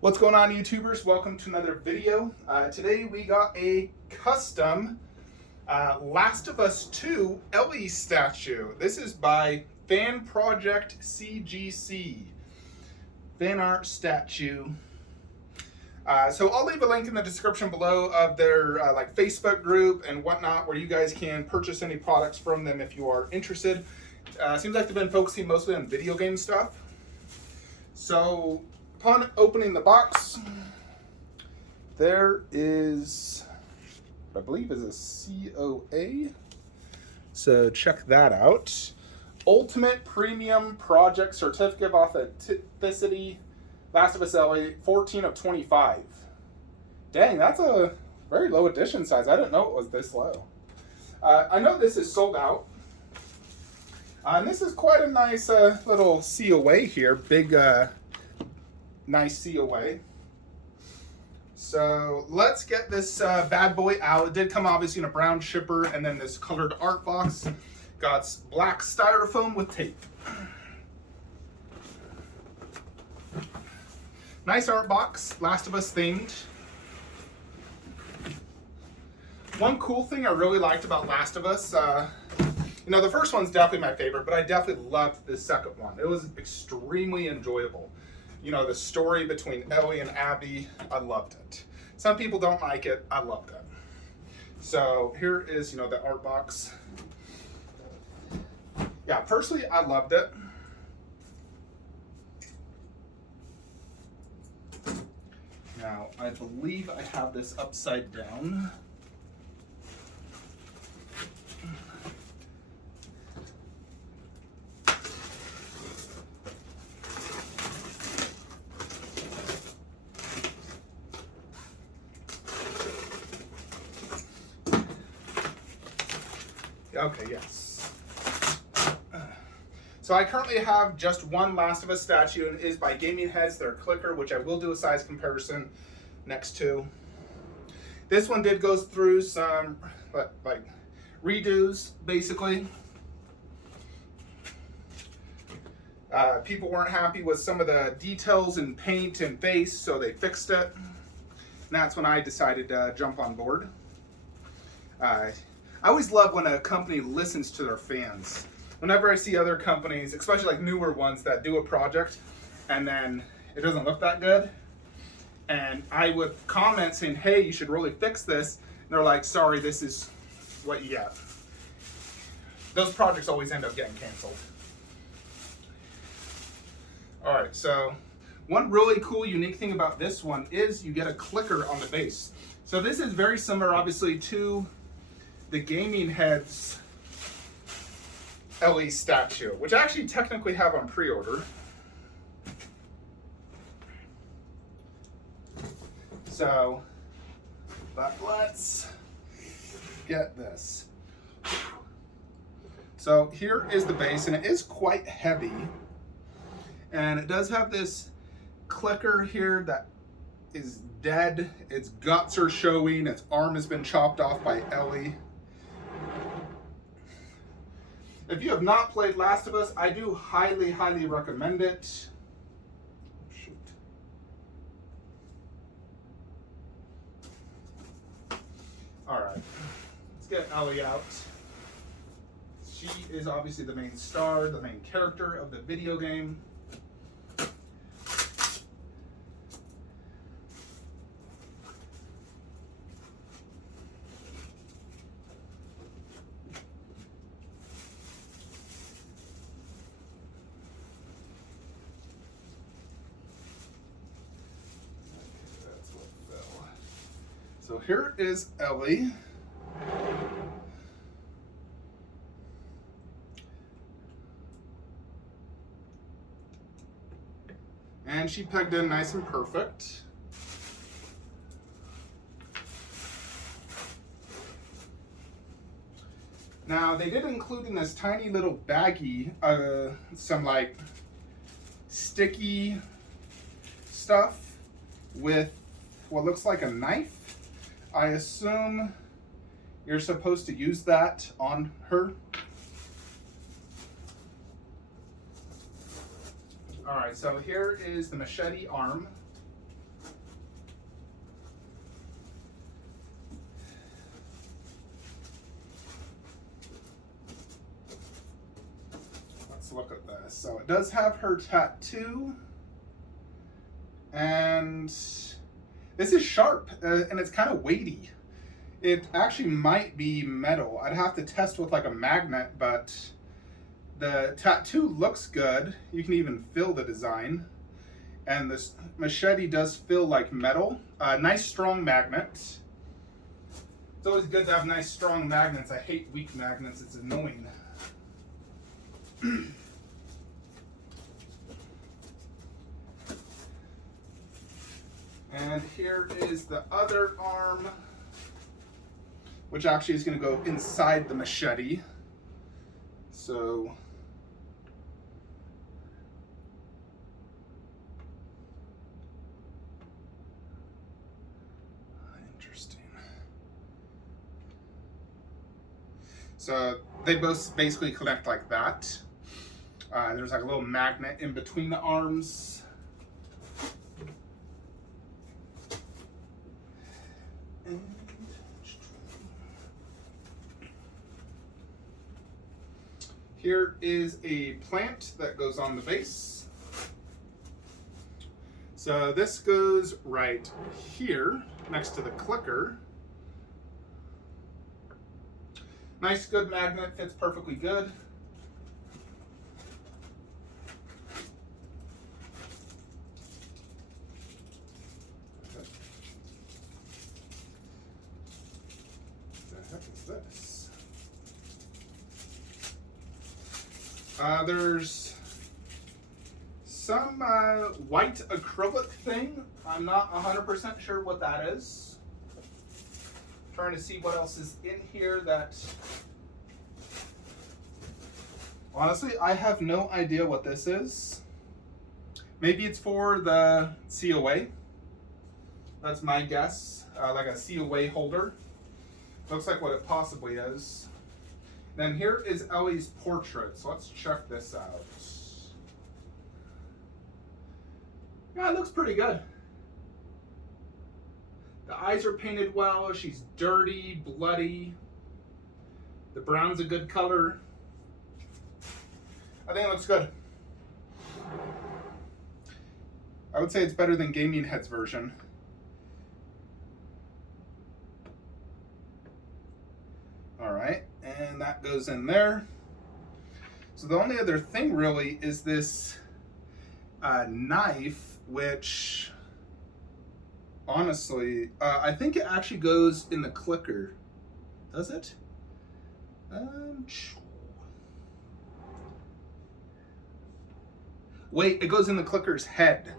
What's going on, YouTubers? Welcome to another video. Today we got a custom Last of Us 2 Ellie statue. This is by Fan Project CGC. Fan art statue. So I'll leave a link in the description below of their like Facebook group and whatnot, where you guys can purchase any products from them if you are interested. Seems like they've been focusing mostly on video game stuff. So upon opening the box, there is, I believe, is a COA. So check that out. Ultimate Premium Project Certificate of Authenticity, Last of Us Ellie, 14 of 25. Dang, that's a very low edition size. I didn't know it was this low. I know this is sold out. And this is quite a nice little COA here. Big, nice COA. So let's get this bad boy out. It did come obviously in a brown shipper, and then this colored art box. Got black styrofoam with tape. Nice art box, Last of Us themed. One cool thing I really liked about Last of Us, you know, the first one's definitely my favorite, but I definitely loved the second one. It was extremely enjoyable. You know, the story between Ellie and Abby, I loved it. Some people don't like it, I loved it. So here is, you know, the art box. Yeah, personally, I loved it. Now, I believe I have this upside down. Okay, yes. So I currently have just one Last of Us statue, and it is by Gaming Heads, their clicker, which I will do a size comparison next to. This one did go through some like redos, basically. People weren't happy with some of the details in paint and face, so they fixed it. And that's when I decided to jump on board. I always love when a company listens to their fans. Whenever I see other companies, especially like newer ones, that do a project and then it doesn't look that good, and I would comment saying, hey, you should really fix this, and they're like, sorry, this is what you get. Those projects always end up getting canceled. All right, so one really cool, unique thing about this one is you get a clicker on the base. So this is very similar, obviously, to the Gaming Heads Ellie statue, which I actually technically have on pre-order. So, but let's get this. So here is the base, and it is quite heavy. And it does have this clicker here that is dead. Its guts are showing. Its arm has been chopped off by Ellie. If you have not played Last of Us, I do highly, highly recommend it. Shoot. All right, let's get Ellie out. She is obviously the main star, the main character of the video game. So here is Ellie. And she pegged in nice and perfect. Now they did include in this tiny little baggie some like sticky stuff with what looks like a knife. I assume you're supposed to use that on her. All right, so here is the machete arm. So it does have her tattoo, and this is sharp, and it's kind of weighty. It actually might be metal. I'd have to test with like a magnet, but the tattoo looks good. You can even feel the design. And this machete does feel like metal. Nice strong magnet. It's always good to have nice strong magnets. I hate weak magnets, it's annoying. And here is the other arm, which actually is going to go inside the machete. So interesting. So they both basically connect like that. There's like a little magnet in between the arms. And here is a plant that goes on the base. So this goes right here next to the clicker. Nice, good magnet, fits perfectly good. What the heck is this? There's some white acrylic thing. I'm not 100% sure what that is. Trying to see what else is in here that... Honestly, I have no idea what this is. Maybe it's for the COA. That's my guess. Like a COA holder. Looks like what it possibly is. Then here is Ellie's portrait. So let's check this out. Yeah, it looks pretty good. The eyes are painted well. She's dirty, bloody. The brown's a good color. I think it looks good. I would say it's better than Gaming Head's version. All right, and that goes in there. So the only other thing really is this knife, which honestly, I think it actually goes in the clicker. Does it? Wait, it goes in the clicker's head.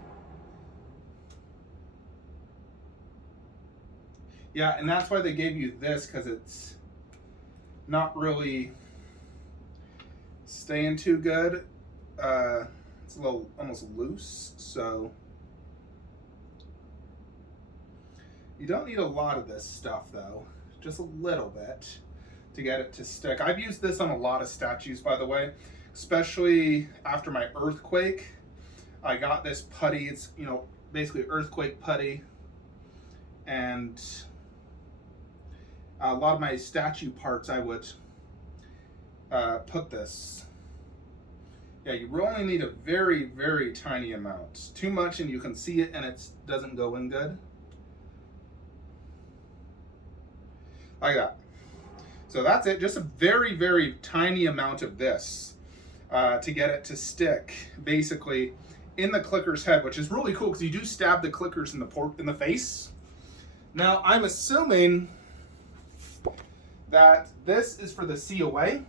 Yeah, and that's why they gave you this, because it's not really staying too good. It's a little almost loose, so you don't need a lot of this stuff though, just a little bit to get it to stick. I've used this on a lot of statues, by the way, especially after my earthquake. I got this putty. It's, you know, basically earthquake putty, and a lot of my statue parts I would put this. Yeah, you only need a very, very tiny amount. Too much and you can see it and it doesn't go in good. Like that. So that's it, just a very, very tiny amount of this to get it to stick basically in the clicker's head, which is really cool because you do stab the clickers in the face. Now I'm assuming that this is for the COA,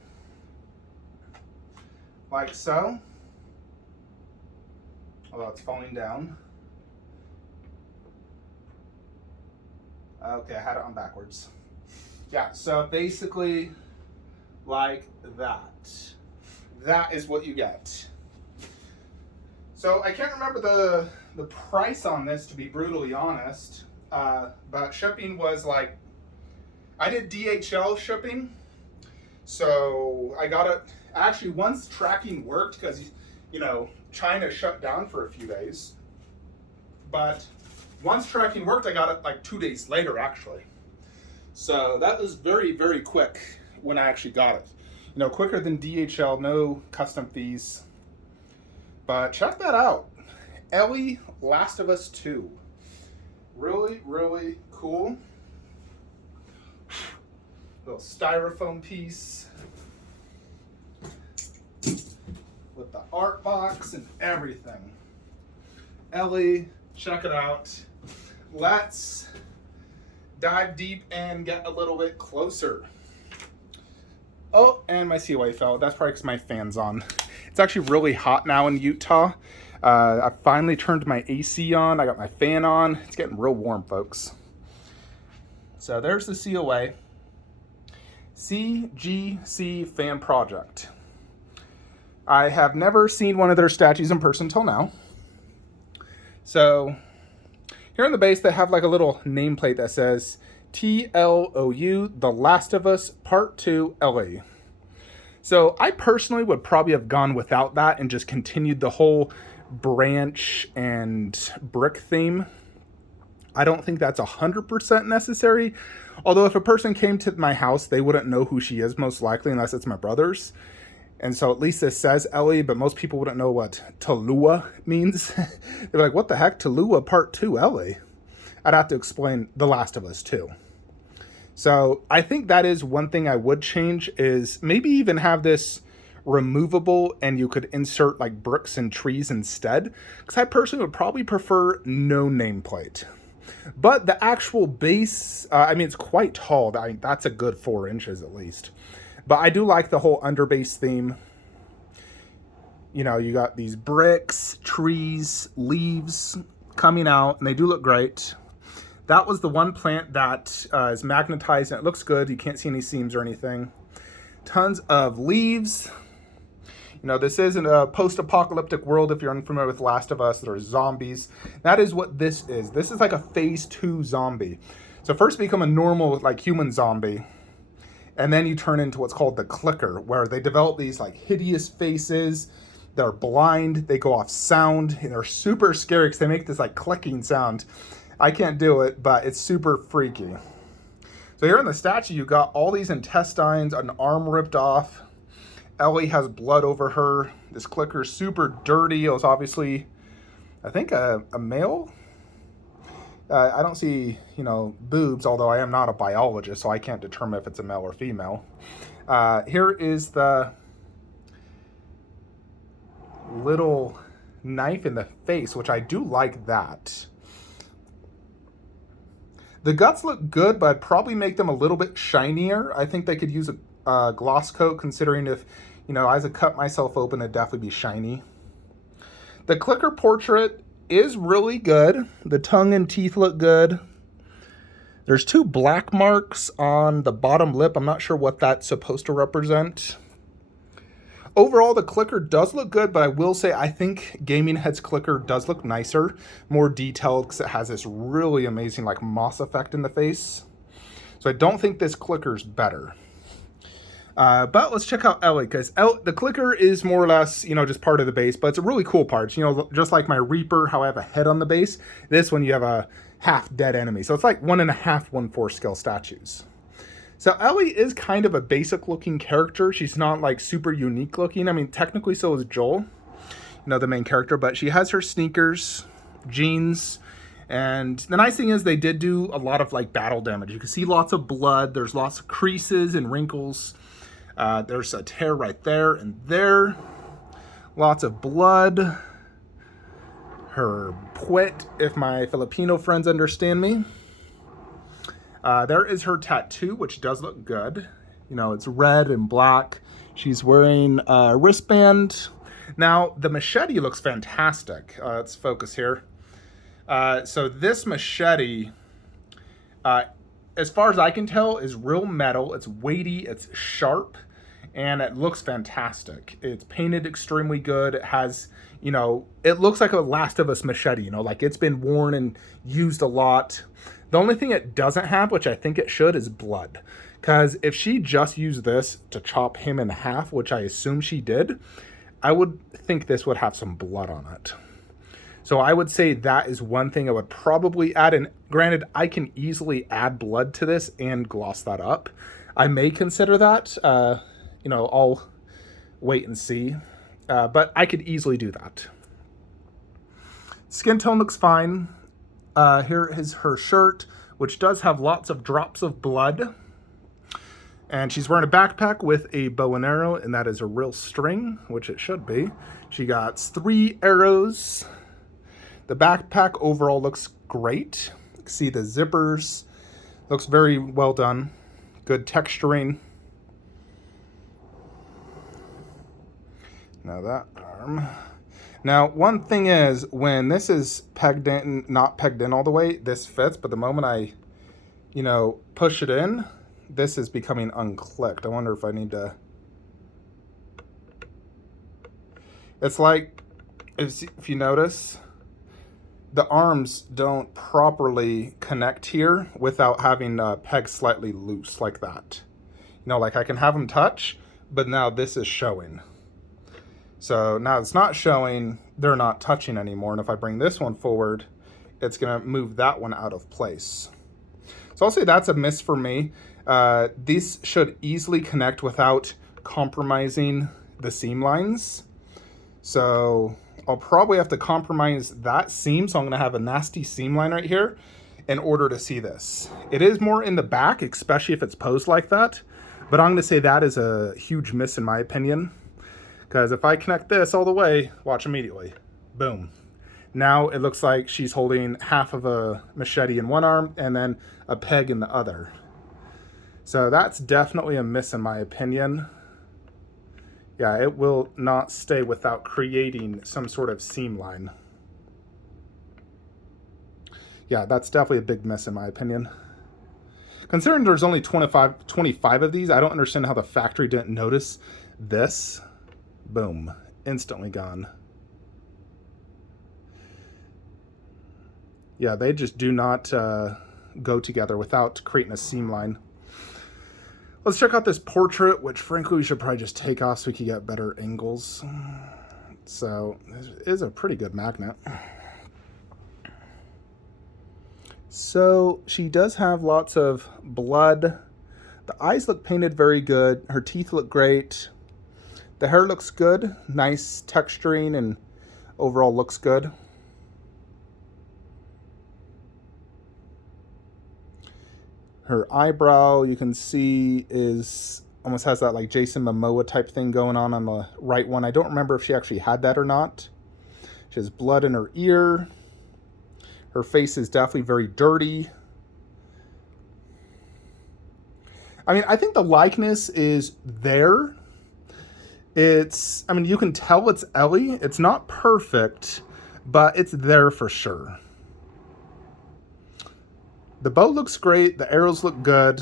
like so. Although it's falling down. Okay, I had it on backwards. Yeah, so basically like that. That is what you get. So I can't remember the price on this, to be brutally honest, but shipping was like, I did DHL shipping, so I got it. Actually, once tracking worked, because, you know, China shut down for a few days, but once tracking worked, I got it like 2 days later, actually. So that was very, very quick when I actually got it. You know, quicker than DHL, no custom fees. But check that out. Ellie, Last of Us 2. Really, really cool. Little styrofoam piece with the art box and everything. Ellie, check it out. Let's dive deep and get a little bit closer. Oh, and my COA fell. That's probably because my fan's on. It's actually really hot now in Utah. I finally turned my AC on. I got my fan on. It's getting real warm, folks. So there's the COA. CGC fan project. I have never seen one of their statues in person till now. So here on the base, they have like a little nameplate that says TLOU, The Last of Us Part 2 Ellie. So I personally would probably have gone without that and just continued the whole branch and brick theme. I don't think that's 100% necessary. Although if a person came to my house, they wouldn't know who she is most likely unless it's my brother's. And so at least this says Ellie, but most people wouldn't know what TLOU means. They'd be like, what the heck? TLOU Part 2 Ellie? I'd have to explain The Last of Us 2. So I think that is one thing I would change, is maybe even have this removable and you could insert like bricks and trees instead, because I personally would probably prefer no nameplate. But the actual base, I mean, it's quite tall. I mean, that's a good 4 inches at least. But I do like the whole underbase theme. You know, you got these bricks, trees, leaves coming out, and they do look great. That was the one plant that is magnetized, and it looks good. You can't see any seams or anything. Tons of leaves. You know, this isn't a post-apocalyptic world. If you're unfamiliar with Last of Us, there are zombies. That is what this is. This is like a phase 2 zombie. So first become a normal, like, human zombie. And then you turn into what's called the clicker, where they develop these, like, hideous faces. They're blind. They go off sound. And they're super scary because they make this, like, clicking sound. I can't do it, but it's super freaky. So here in the statue, you got all these intestines, an arm ripped off. Ellie has blood over her. This clicker's super dirty. It was obviously, I think, a male. I don't see, you know, boobs, although I am not a biologist, so I can't determine if it's a male or female. Here is the little knife in the face, which I do like that. The guts look good, but I'd probably make them a little bit shinier. I think they could use a gloss coat, considering if, you know, as I cut myself open, it'd definitely be shiny. The clicker portrait is really good. The tongue and teeth look good. There's 2 black marks on the bottom lip. I'm not sure what that's supposed to represent. Overall, the clicker does look good, but I will say I think Gaming Head's clicker does look nicer, more detailed, because it has this really amazing like moss effect in the face. So I don't think this clicker's better. But let's check out Ellie, because the clicker is more or less, you know, just part of the base, but it's a really cool part. You know, just like my Reaper, how I have a head on the base, this one you have a half dead enemy. So it's like 1.5 1/4 scale statues. So Ellie is kind of a basic looking character. She's not like super unique looking. I mean, technically so is Joel, you know, the main character, but she has her sneakers, jeans, and the nice thing is they did do a lot of like battle damage. You can see lots of blood. There's lots of creases and wrinkles. There's a tear right there and there. Lots of blood. Her puwet, if my Filipino friends understand me. There is her tattoo, which does look good. You know, it's red and black. She's wearing a wristband. Now, the machete looks fantastic. Let's focus here. So this machete, as far as I can tell, is real metal. It's weighty, it's sharp, and it looks fantastic. It's painted extremely good. It has, you know, it looks like a Last of Us machete, you know, like it's been worn and used a lot. The only thing it doesn't have, which I think it should, is blood. Because if she just used this to chop him in half, which I assume she did, I would think this would have some blood on it. So I would say that is one thing I would probably add. And granted, I can easily add blood to this and gloss that up. I may consider that. You know, I'll wait and see. But I could easily do that. Skin tone looks fine. Here is her shirt, which does have lots of drops of blood. And she's wearing a backpack with a bow and arrow, and that is a real string, which it should be. She got 3 arrows. The backpack overall looks great. You can see the zippers. Looks very well done. Good texturing. Now that arm. Now, one thing is, when this is pegged in, not pegged in all the way, this fits, but the moment I, push it in, this is becoming unclicked. I wonder if I need to... It's like, if you notice, the arms don't properly connect here without having peg slightly loose like that. Like I can have them touch, but now this is showing. So now it's not showing, they're not touching anymore. And if I bring this one forward, it's gonna move that one out of place. So I'll say that's a miss for me. These should easily connect without compromising the seam lines. So I'll probably have to compromise that seam. So I'm gonna have a nasty seam line right here in order to see this. It is more in the back, especially if it's posed like that. But I'm gonna say that is a huge miss in my opinion. Because if I connect this all the way, watch immediately, boom. Now it looks like she's holding half of a machete in one arm and then a peg in the other. So that's definitely a miss in my opinion. Yeah, it will not stay without creating some sort of seam line. Yeah, that's definitely a big miss in my opinion. Considering there's only 25 of these, I don't understand how the factory didn't notice this. Boom, instantly gone. Yeah, they just do not go together without creating a seam line. Let's check out this portrait, which frankly we should probably just take off so we can get better angles. So it is a pretty good magnet. So she does have lots of blood. The eyes look painted very good. Her teeth look great. The hair looks good, nice texturing, and overall looks good. Her eyebrow, you can see, is almost has that like Jason Momoa type thing going on the right one. I don't remember if she actually had that or not. She has blood in her ear. Her face is definitely very dirty. I mean, I think the likeness is there. You can tell it's Ellie. It's not perfect, but it's there for sure. The bow looks great. The arrows look good.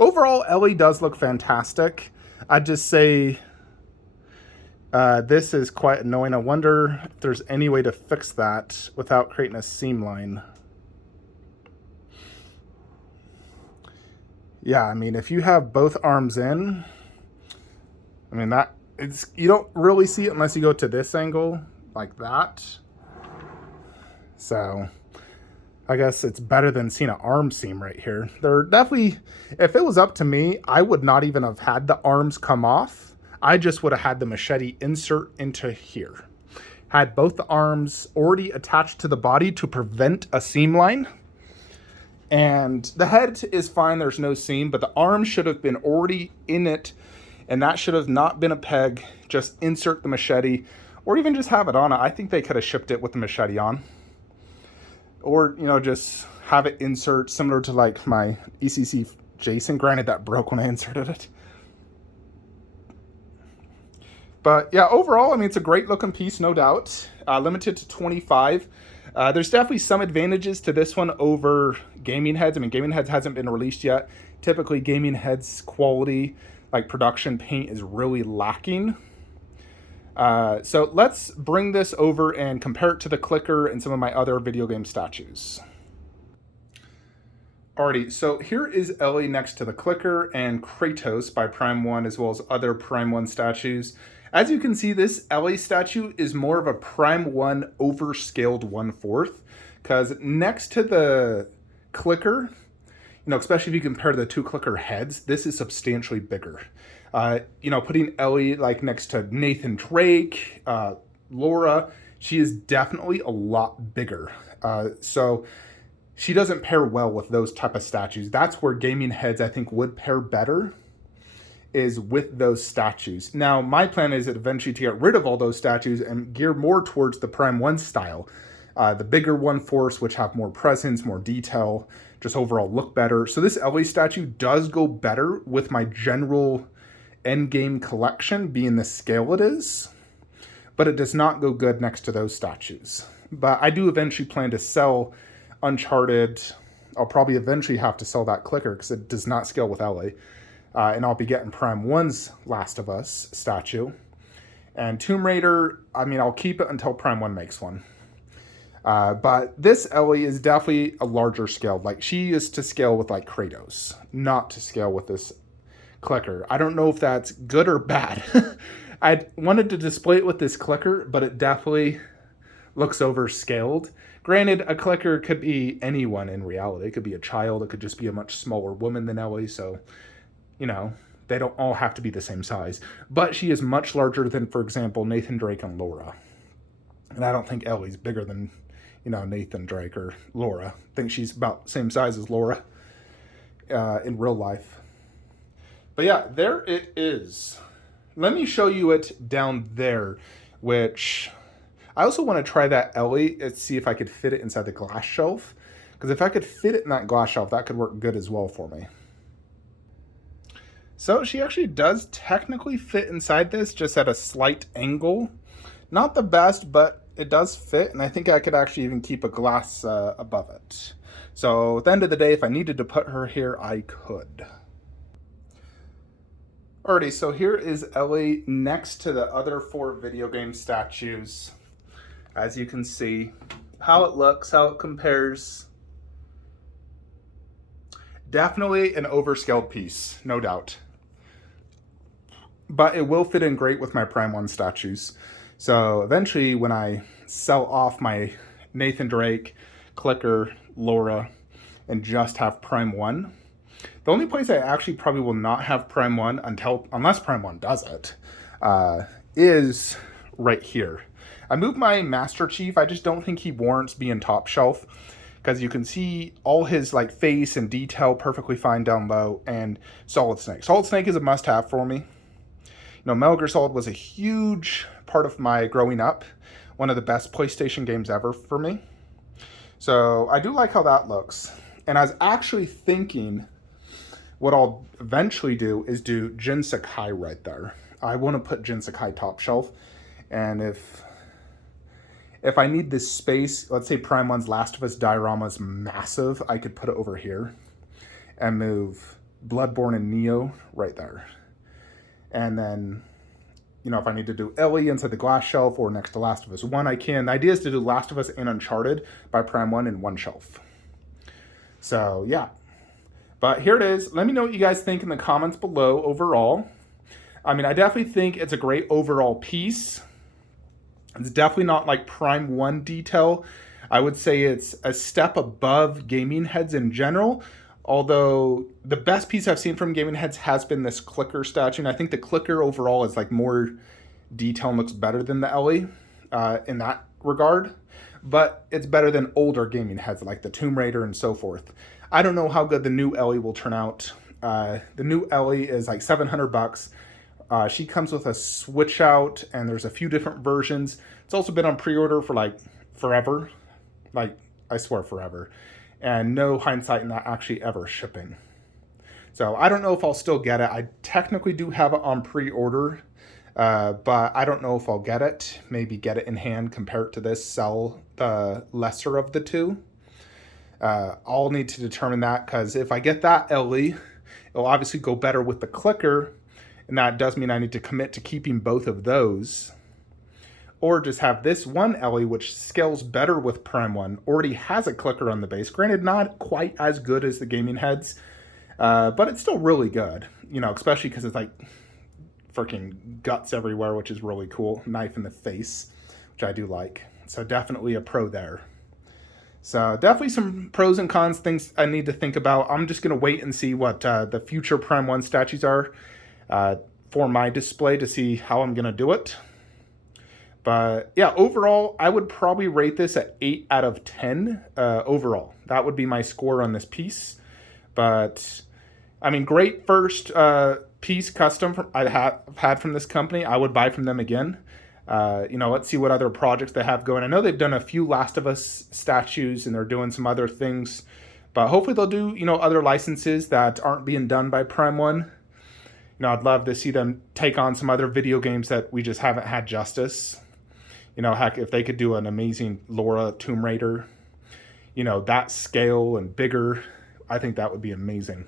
Overall, Ellie does look fantastic. I'd just say this is quite annoying. I wonder if there's any way to fix that without creating a seam line. Yeah, I mean, if you have both arms in... I mean, you don't really see it unless you go to this angle, like that. So, I guess it's better than seeing an arm seam right here. They're definitely, if it was up to me, I would not even have had the arms come off. I just would have had the machete insert into here. Had both the arms already attached to the body to prevent a seam line. And the head is fine, there's no seam, but the arm should have been already in it. And that should have not been a peg. Just insert the machete or even just have it on. I think they could have shipped it with the machete on. Or, just have it insert similar to like my ECC Jason. Granted, that broke when I inserted it. But yeah, overall, I mean, it's a great looking piece, no doubt. Limited to 25. There's definitely some advantages to this one over Gaming Heads. I mean, Gaming Heads hasn't been released yet. Typically, Gaming Heads quality, like production paint, is really lacking. So let's bring this over and compare it to the clicker and some of my other video game statues. Alrighty, so here is Ellie next to the clicker and Kratos by Prime 1, as well as other Prime 1 statues. As you can see, this Ellie statue is more of a Prime 1 overscaled 1/4, because next to the clicker, especially if you compare the two clicker heads, this is substantially bigger. Putting Ellie like next to Nathan Drake, Laura, she is definitely a lot bigger. So she doesn't pair well with those type of statues. That's where gaming heads, I think, would pair better, is with those statues. Now, my plan is eventually to get rid of all those statues and gear more towards the Prime 1 style. The bigger 1/4, which have more presence, more detail, just overall look better. So this Ellie statue does go better with my general endgame collection, being the scale it is, but it does not go good next to those statues. But I do eventually plan to sell Uncharted. I'll probably eventually have to sell that clicker because it does not scale with Ellie. And I'll be getting Prime 1's Last of Us statue. And Tomb Raider, I mean, I'll keep it until Prime 1 makes one. But this Ellie is definitely a larger scale. Like, she is to scale with, like, Kratos, not to scale with this clicker. I don't know if that's good or bad. I wanted to display it with this clicker, but it definitely looks overscaled. Granted, a clicker could be anyone in reality. It could be a child. It could just be a much smaller woman than Ellie. So, you know, they don't all have to be the same size. But she is much larger than, for example, Nathan Drake and Laura. And I don't think Ellie's bigger than, you know, Nathan Drake or Laura. I think she's about the same size as Laura in real life. But yeah, there it is. Let me show you it down there, which I also want to try that Ellie and see if I could fit it inside the glass shelf. Because if I could fit it in that glass shelf, that could work good as well for me. So she actually does technically fit inside this, just at a slight angle. Not the best, but it does fit, and I think I could actually even keep a glass above it. So at the end of the day, if I needed to put her here, I could. Alrighty, so here is Ellie next to the other 4 video game statues. As you can see, how it looks, how it compares. Definitely an overscaled piece, no doubt. But it will fit in great with my Prime 1 statues. So eventually, when I sell off my Nathan Drake, Clicker, Laura, and just have Prime 1, the only place I actually probably will not have Prime 1 unless Prime 1 does it, is right here. I moved my Master Chief. I just don't think he warrants being top shelf, because you can see all his like face and detail perfectly fine down low, and Solid Snake. Solid Snake is a must-have for me. You know, Metal Gear Solid was a huge part of my growing up. One of the best PlayStation games ever for me. So I do like how that looks. And I was actually thinking what I'll eventually do is do Jin Sakai right there. I want to put Jin Sakai top shelf. And if I need this space, let's say Prime 1's Last of Us diorama is massive, I could put it over here and move Bloodborne and Neo right there. And then, you know, if I need to do Ellie inside the glass shelf or next to Last of Us 1, I can. The idea is to do Last of Us and Uncharted by Prime 1 in one shelf. So, yeah. But here it is. Let me know what you guys think in the comments below overall. I mean, I definitely think it's a great overall piece. It's definitely not like Prime 1 detail. I would say it's a step above gaming heads in general. Although the best piece I've seen from gaming heads has been this clicker statue. And I think the clicker overall is like more detail and looks better than the Ellie in that regard. But it's better than older gaming heads like the Tomb Raider and so forth. I don't know how good the new Ellie will turn out. The new Ellie is like $700. She comes with a switch out, and there's a few different versions. It's also been on pre-order for like forever. Like, I swear forever. And no hindsight in that actually ever shipping. So I don't know if I'll still get it. I technically do have it on pre-order, but I don't know if I'll get it. Maybe get it in hand, compare it to this, sell the lesser of the two. I'll need to determine that, because if I get that Ellie, it'll obviously go better with the clicker, and that does mean I need to commit to keeping both of those. Or just have this one Ellie, which scales better with Prime 1, already has a clicker on the base. Granted, not quite as good as the gaming heads, but it's still really good. You know, especially because it's like freaking guts everywhere, which is really cool. Knife in the face, which I do like. So definitely a pro there. So definitely some pros and cons, things I need to think about. I'm just going to wait and see what the future Prime 1 statues are for my display to see how I'm going to do it. But yeah, overall, I would probably rate this at 8 out of 10 overall. That would be my score on this piece. But I mean, great first piece custom I have had from this company. I would buy from them again. Let's see what other projects they have going. I know they've done a few Last of Us statues and they're doing some other things, but hopefully they'll do, other licenses that aren't being done by Prime One. I'd love to see them take on some other video games that we just haven't had justice. Heck, if they could do an amazing Laura Tomb Raider, that scale and bigger, I think that would be amazing.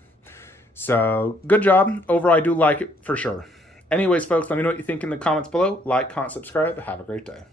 So good job. Overall, I do like it for sure. Anyways, folks, let me know what you think in the comments below. Like, comment, subscribe. Have a great day.